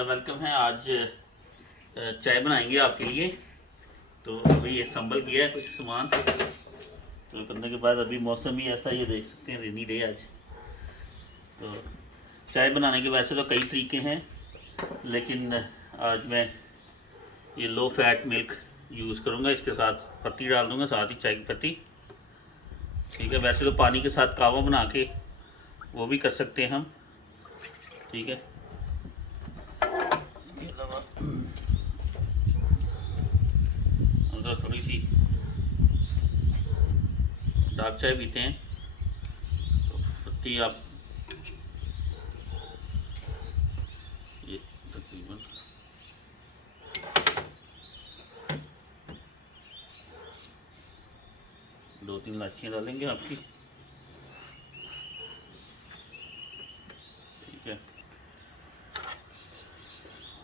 Welcome है। आज चाय बनाएंगे आपके लिए। तो अभी ये संभल गया है कुछ सामान, तो करने के बाद अभी मौसम ही ऐसा, ये देख सकते हैं रेनी डे आज। तो चाय बनाने के वैसे तो कई तरीके हैं, लेकिन आज मैं ये लो फैट मिल्क यूज़ करूँगा। इसके साथ पत्ती डाल दूँगा, साथ ही चाय की पत्ती। ठीक है, वैसे तो पानी के साथ कावा बना के वो भी कर सकते हैं हम। ठीक है, इसके अलावा अंदर थोड़ी सी डार्क चाय पीते हैं तो पत्ती आप ये तकरीबन 2-3 इलायचियाँ डालेंगे आपकी। ठीक है,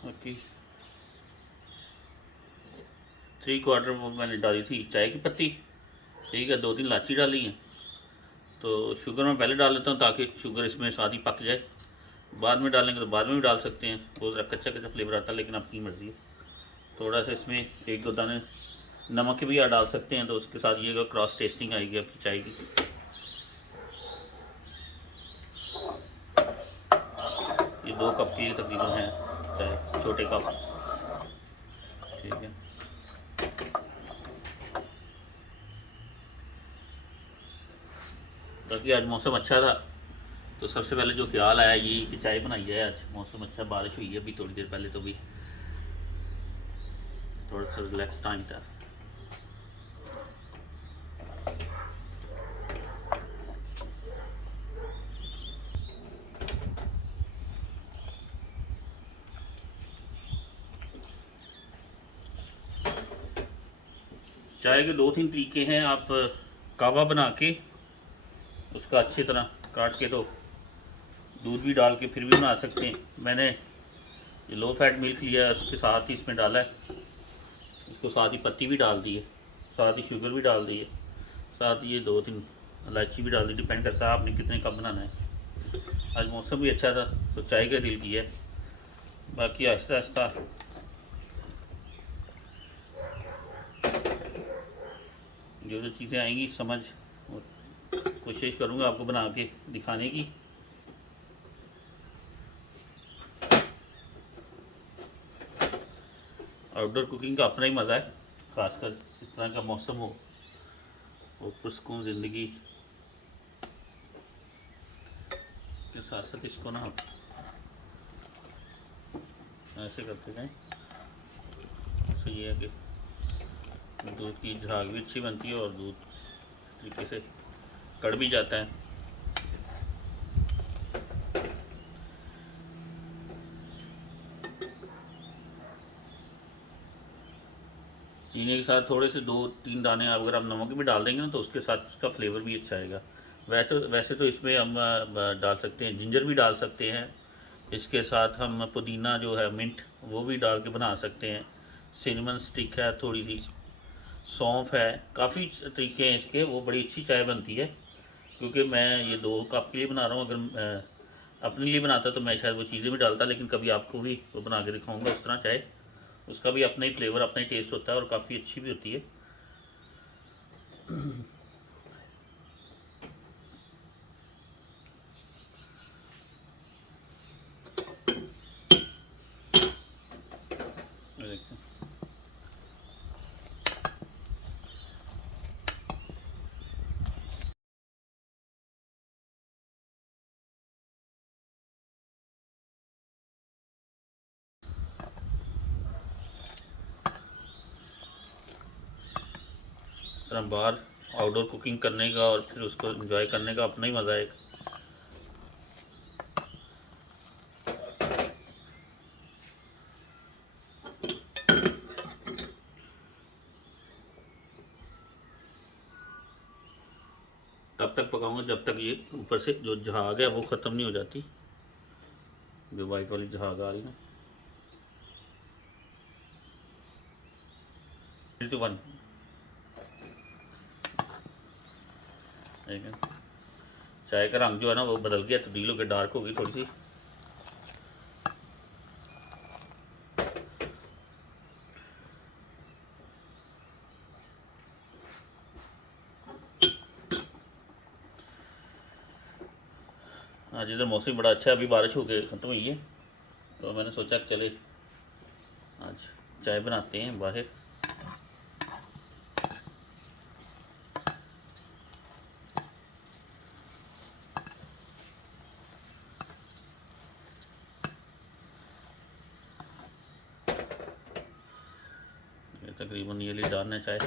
बाकी 3/4 वो मैंने डाली थी चाय की पत्ती। ठीक है, 2-3 इलायची डाली हैं। तो शुगर मैं पहले डाल लेता हूँ ताकि शुगर इसमें साथ ही पक जाए। बाद में डालेंगे तो बाद में भी डाल सकते हैं, वो ज़रा कच्चा कच्चा फ्लेवर आता है, लेकिन आपकी मर्ज़ी है। थोड़ा सा इसमें 1-2 दाने नमक के भी आप डाल सकते हैं, तो उसके साथ ये क्रॉस टेस्टिंग आएगी आपकी चाय की। ये 2 कप के लिए तकरीबन है चाय, छोटे कप। ठीक है, बाकी आज मौसम अच्छा था, तो सबसे पहले जो ख्याल आया ये कि चाय बनाई है। आज मौसम अच्छा, बारिश हुई है अभी थोड़ी देर पहले, तो भी थोड़ा सा रिलैक्स टाइम था। चाय के 2-3 तरीके हैं। आप कावा बना के उसका अच्छी तरह काट के तो दूध भी डाल के फिर भी बना सकते हैं। मैंने ये लो फैट मिल्क लिया है, उसके साथ ही इसमें डाला है, इसको साथ ही पत्ती भी डाल दी है, साथ ही शुगर भी डाल दी है, साथ ही ये 2-3 इलायची भी डाल दी। डिपेंड करता है आपने कितने कप बनाना है। आज मौसम भी अच्छा था तो चाय का दिल किया है। बाकी आहिस्ता आहिस्ता जो जो चीज़ें आएंगी समझ, कोशिश करूँगा आपको बना के दिखाने की। आउटडोर कुकिंग का अपना ही मज़ा है, खासकर इस तरह का मौसम हो और पुरस्कून ज़िंदगी के साथ साथ इसको ना ऐसे करते जाएँ। तो ये है कि दूध की झाग भी अच्छी बनती है और दूध तरीके से कड़ भी जाता है। चीनी के साथ थोड़े से 2-3 दाने अगर आप नमक भी डाल देंगे ना, तो उसके साथ उसका फ्लेवर भी अच्छा आएगा। वैसे तो इसमें हम डाल सकते हैं, जिंजर भी डाल सकते हैं। इसके साथ हम पुदीना जो है, मिंट, वो भी डाल के बना सकते हैं। सिनेमन स्टिक है, थोड़ी सी सौंफ है, काफ़ी तरीके हैं इसके। वो बड़ी अच्छी चाय बनती है। क्योंकि मैं ये 2 कप के लिए बना रहा हूँ, अगर मैं अपने लिए बनाता तो मैं शायद वो चीज़ें भी डालता, लेकिन कभी आपको भी वो बना के दिखाऊँगा उस तरह चाय। उसका भी अपना ही फ्लेवर, अपना ही टेस्ट होता है और काफ़ी अच्छी भी होती है। तरह बाहर आउटडोर कुकिंग करने का और फिर उसको एंजॉय करने का अपना ही मज़ा है। तब तक पकाऊंगा जब तक ये ऊपर से जो झाग है वो ख़त्म नहीं हो जाती, जो वाइट वाली झाग आ रही है। 3-1। ठीक है, चाय का रंग जो है ना वो बदल गया, तब्दील होकर डार्क हो गई थोड़ी सी। आज इधर मौसम बड़ा अच्छा है, अभी बारिश होकर ख़त्म हुई है, तो मैंने सोचा कि चले आज चाय बनाते हैं बाहर। ये तकरीबन ये डन है चाय।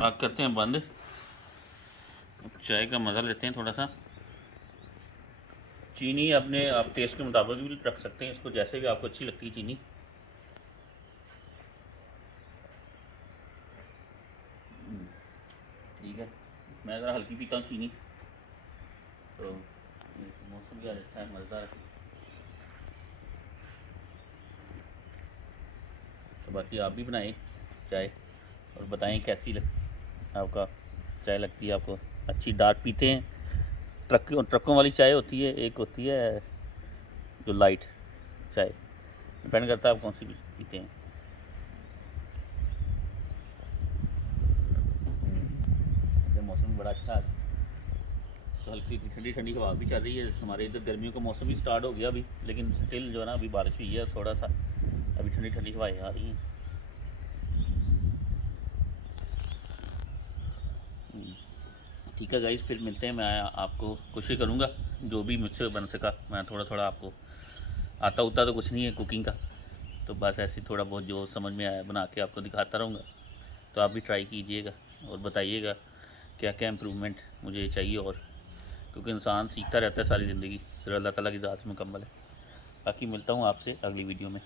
आग करते हैं बंद। अब चाय का मज़ा लेते हैं थोड़ा सा। चीनी अपने आप टेस्ट के मुताबिक भी रख सकते हैं, इसको जैसे भी आपको अच्छी लगती है चीनी। ठीक है, मैं ज़रा हल्की पीता हूँ चीनी, तो मौसम भी आज अच्छा है, मज़ेदार है। तो बाकी आप भी बनाएं चाय और बताएं कैसी आपका चाय लगती है आपको। अच्छी डार्क पीते हैं, ट्रकों वाली चाय होती है, एक होती है जो लाइट चाय, डिपेंड करता है आप कौन सी पीते हैं। मौसम बड़ा अच्छा है, तो हल्की ठंडी ठंडी हवा भी चल रही है। हमारे इधर गर्मियों का मौसम भी स्टार्ट हो गया अभी, लेकिन स्टिल जो है ना अभी बारिश हुई है थोड़ा सा, अभी ठंडी ठंडी हवाएँ आ रही हैं। ठीक है गाइस, फिर मिलते हैं। मैं आपको कोशिश करूँगा जो भी मुझसे बन सका, मैं थोड़ा थोड़ा आपको आता उता तो कुछ नहीं है कुकिंग का, तो बस ऐसे थोड़ा बहुत जो समझ में आया बना के आपको दिखाता रहूँगा। तो आप भी ट्राई कीजिएगा और बताइएगा क्या क्या इम्प्रूवमेंट मुझे चाहिए, और क्योंकि इंसान सीखता रहता है सारी ज़िंदगी, सिर्फ अल्लाह ताला की ज़ात मुकम्मल है। बाकी मिलता हूँ आपसे अगली वीडियो में।